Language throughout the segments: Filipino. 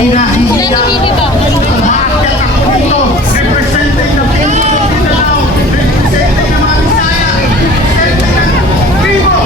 hinahihiya. Bakit ako dito? Representing ng Pino ng Mindanao, representing ng mga Bisaya, representing ng Tribo.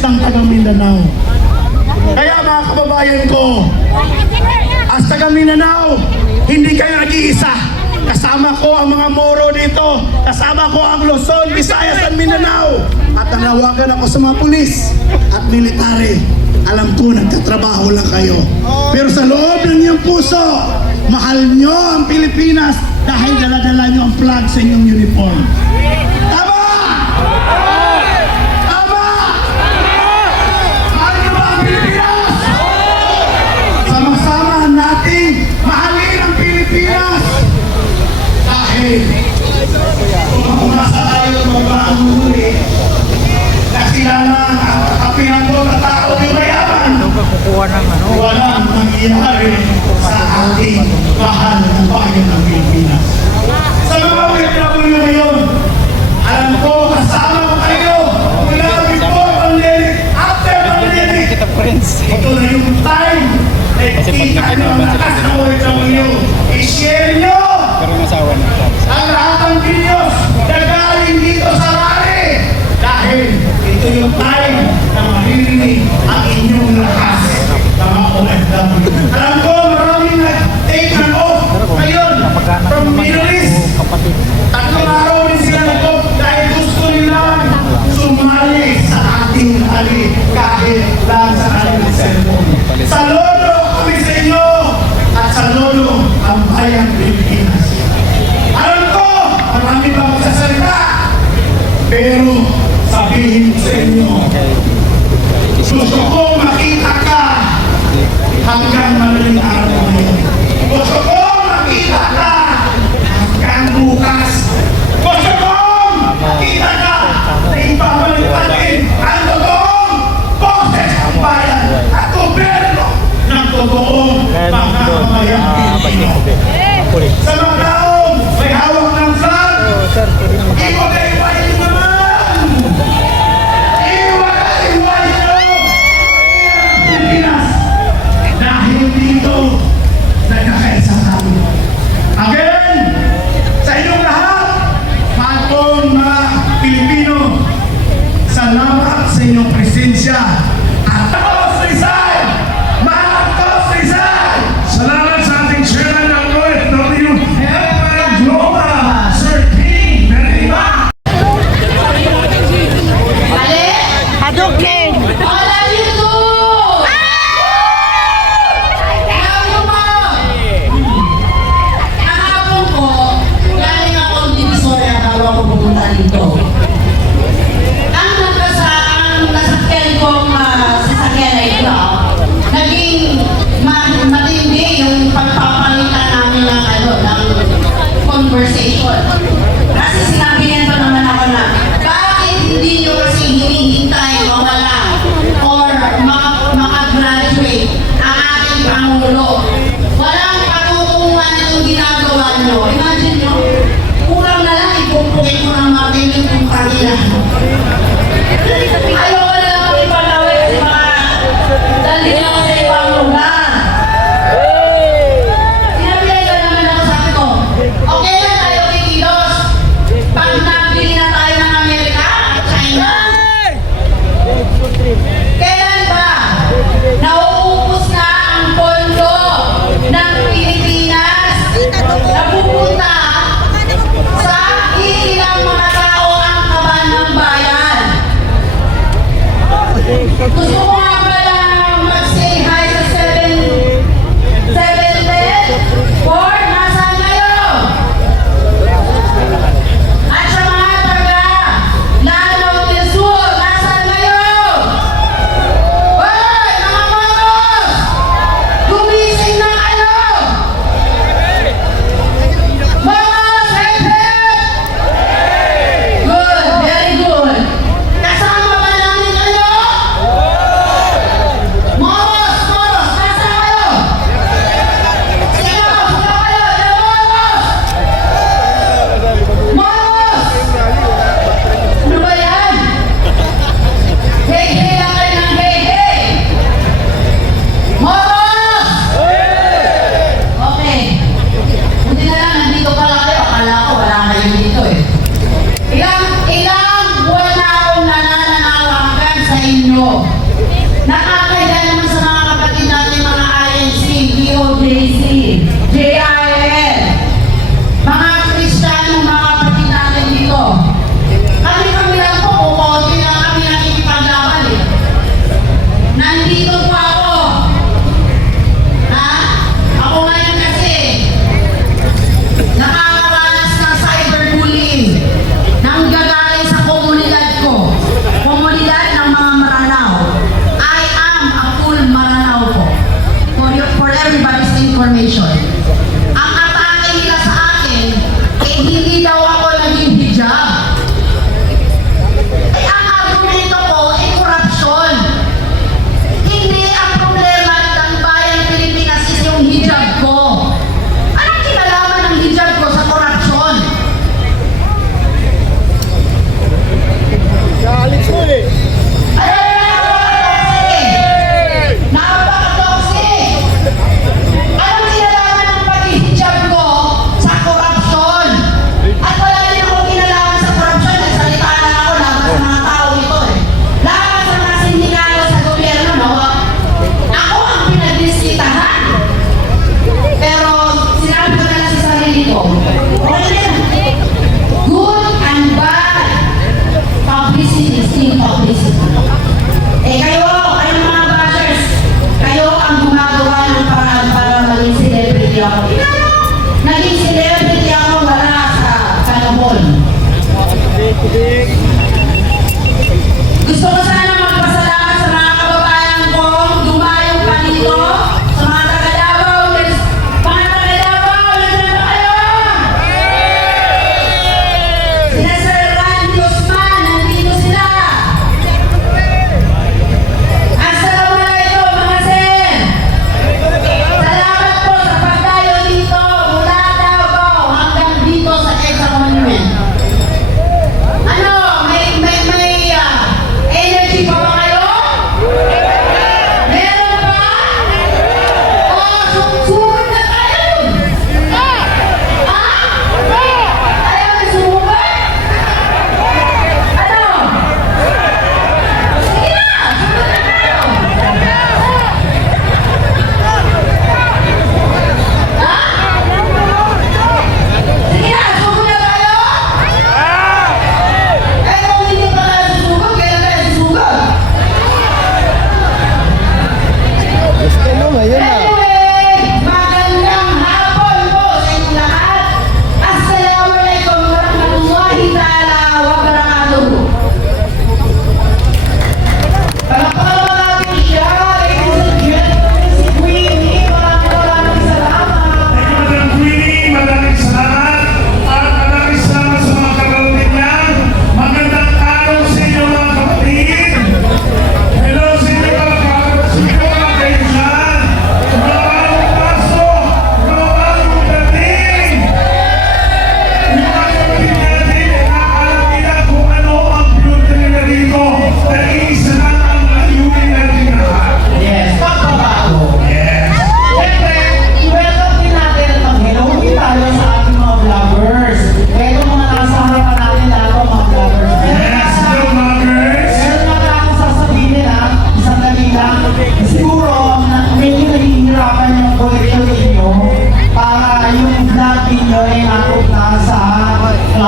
Ng taga Mindanao. Kaya mga kababayan ko, as taga Mindanao, hindi kayo nag-iisa. Kasama ko ang mga Moro dito, kasama ko ang Luzon, Visayas at Mindanao. At nanawagan ako sa mga pulis at military. Alam ko, nagtatrabaho lang kayo. Pero sa loob ng iyong puso, mahal nyo ang Pilipinas dahil dala-dala nyo ang flag sa inyong uniform. Tama! Mahalin ang Pilipinas dahil kung nasa tayo magpapahuli kasi lang ang kapihan ko na tao yung mayaman, walang nangyayari sa ating mahal ng bayan ng Pilipinas. Sa mga OFW ngayon, alam ko kasama ko kayo mula before pandemic, after pandemic. Ito na yung time. Kita nyo ang lakas ng OFW. I-share nyo ang lahat ng videos na galing dito sa Rari. Dahil ito yung time na maririnig ang inyong lakas ng mga OFW. Alam ko maraming nag-take an off ngayon from Middle East. 3 araw rin sila nag-off dahil gusto nilang sumali sa ating ali kahit lang sa kanilang cellphone. Sa lolo kami sa inyo at sa lolo ang bayang Pilipinas. Alam ko, marami pa magsasalita, pero sabihin ko sa inyo, gusto ko makita ka hanggang madaling araw ngayon. Gusto ko makita ka hanggang bukas. Gusto ko makita ka na ibabalik natin ang totoong boses ng bayan at gobyerno information. Kasi sinabi niyan pa naman ako na, bakit hindi nyo kasi hinihintay mawala or makagraduate ang ating Pangulo? Walang patutungan itong ginagawa nyo. Imagine nyo, kulang na lang ipupukit mo ng martilyo kung kanila. Ayoko na lang ipalawin kasi mga dali lang sa ibang lugar. Sinabihan ka naman ako, sabi ko, okay lang tayo kikilos pag nabili na tayo ng Amerika at China. Kailan ba nauubos na ang pondo ng Pilipinas na pupunta sa ilang mga tao ang kaban ng bayan? Gusto ko nga pala mag-say hi sa 7-10. Ford, nasaan kayo? At sa mga taga Lanao del Sur, nasaan kayo? Hoy, mga manos! Gumising na kayo! Manos, hep hep! Good, very good. Kasama ba namin kayo? Moros, Moros, nasaan kayo? Sigaw, sigaw kayo, Moros! Moros! Ano ba yan? Hey, hey lang kayo ng hey, hey! Moros! Okay. Buti na lang, nandito pala kayo. Akala ko wala kayo dito eh. Ilang buwan na akong nanananawagan sa inyo. Nakakahiya naman sa mga kapatid natin, mga INC, DOJC, JIL, mga Kristiyanong mga kapatid natin dito. Kami lang po, kukunti lang kami nakikipaglaban eh. Nandito po ako. Ha? Ako ngayon kasi, nakakaranas ng cyberbullying nang gagaling sa komunidad ko. Komunidad ng mga Maranao. I am a full Maranao po. For everybody's information. Ang atake nila sa akin, eh hindi daw ako naging hijab. Eh ang argumento ko, eh korupsyon. Hindi ang problema ng bayang Pilipinas is yung hijab ko. Anong kinalaman ng hijab ko sa korupsyon? Galit mo eh. Napaka-toxic! Anong kinalaman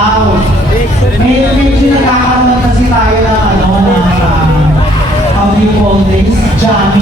Wow! Medyo nagkakaroon kasi tayo ng ano, na how do you call this? Jamming.